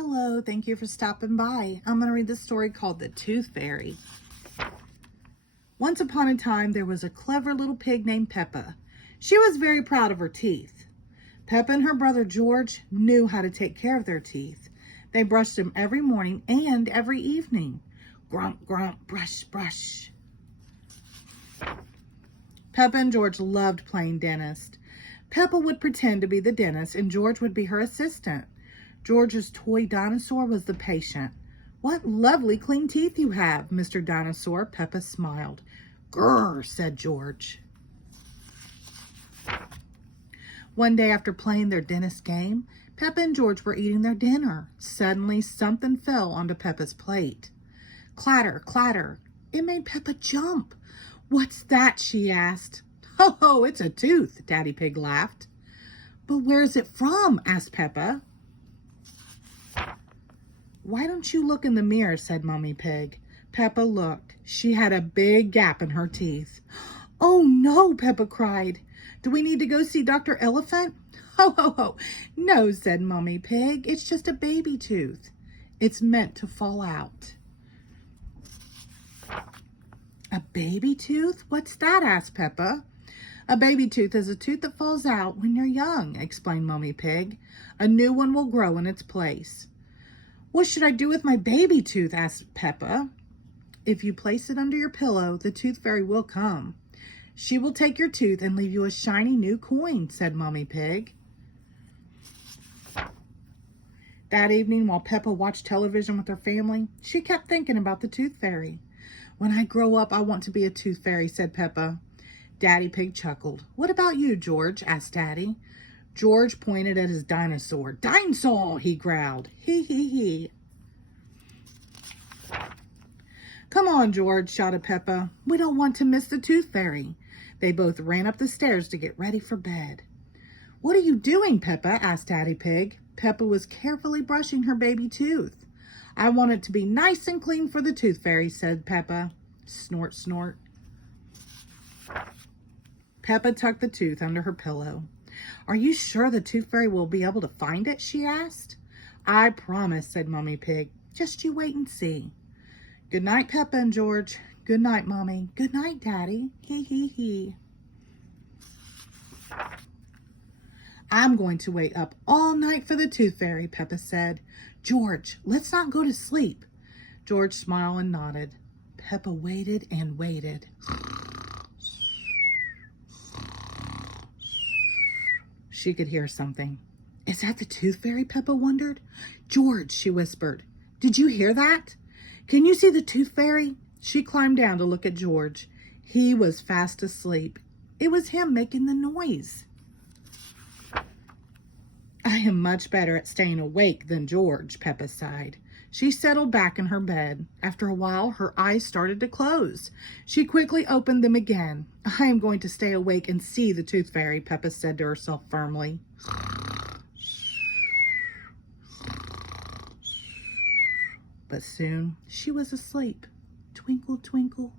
Hello, thank you for stopping by. I'm going to read the story called The Tooth Fairy. Once upon a time, there was a clever little pig named Peppa. She was very proud of her teeth. Peppa and her brother George knew how to take care of their teeth. They brushed them every morning and every evening. Grump, grump, brush, brush. Peppa and George loved playing dentist. Peppa would pretend to be the dentist and George would be her assistant. George's toy dinosaur was the patient. "What lovely clean teeth you have, Mr. Dinosaur," Peppa smiled. "Grrr," said George. One day after playing their dentist game, Peppa and George were eating their dinner. Suddenly, something fell onto Peppa's plate. Clatter, clatter. It made Peppa jump. "What's that?" she asked. "Ho, ho, it's a tooth," Daddy Pig laughed. "But where's it from?" asked Peppa. "Why don't you look in the mirror?" said Mommy Pig. Peppa looked. She had a big gap in her teeth. "Oh no," Peppa cried. "Do we need to go see Dr. Elephant?" "Ho, ho, ho. No," said Mommy Pig. "It's just a baby tooth. It's meant to fall out." "A baby tooth? What's that?" asked Peppa. "A baby tooth is a tooth that falls out when you're young," explained Mommy Pig. "A new one will grow in its place." "What should I do with my baby tooth?" asked Peppa. "If you place it under your pillow, the tooth fairy will come. She will take your tooth and leave you a shiny new coin," said Mommy Pig. That evening, while Peppa watched television with her family, she kept thinking about the tooth fairy. "When I grow up, I want to be a tooth fairy," said Peppa. Daddy Pig chuckled. "What about you, George?" asked Daddy. George pointed at his dinosaur. "Dinosaur!" he growled. "Hee hee hee." "Come on, George," shouted Peppa. "We don't want to miss the tooth fairy." They both ran up the stairs to get ready for bed. "What are you doing, Peppa?" asked Daddy Pig. Peppa was carefully brushing her baby tooth. "I want it to be nice and clean for the tooth fairy," said Peppa. Snort, snort. Peppa tucked the tooth under her pillow. "Are you sure the tooth fairy will be able to find it?" she asked. "I promise," said Mommy Pig. "Just you wait and see." "Good night, Peppa and George." "Good night, Mommy." "Good night, Daddy." Hee hee hee. "I'm going to wait up all night for the tooth fairy," Peppa said. "George, let's not go to sleep." George smiled and nodded. Peppa waited and waited. She could hear something. "Is that the tooth fairy?" Peppa wondered. "George," she whispered, "did you hear that? Can you see the tooth fairy?" She climbed down to look at George. He was fast asleep. It was him making the noise. "I am much better at staying awake than George," Peppa sighed. She settled back in her bed. After a while, her eyes started to close. She quickly opened them again. "I am going to stay awake and see the tooth fairy," Peppa said to herself firmly. But soon she was asleep. Twinkle, twinkle.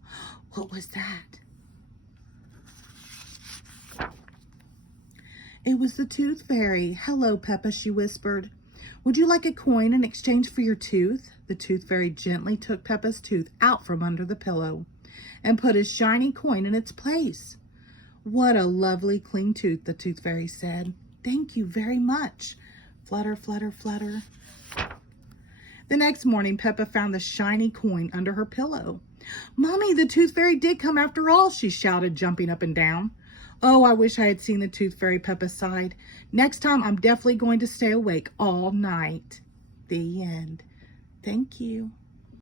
What was that? It was the tooth fairy. "Hello, Peppa," she whispered. "Would you like a coin in exchange for your tooth?" The tooth fairy gently took Peppa's tooth out from under the pillow and put a shiny coin in its place. "What a lovely clean tooth," the tooth fairy said. "Thank you very much." Flutter, flutter, flutter. The next morning, Peppa found the shiny coin under her pillow. "Mommy, the tooth fairy did come after all," she shouted, jumping up and down. "Oh, I wish I had seen the tooth fairy," Peppa sighed. "Next time, I'm definitely going to stay awake all night." The end. Thank you.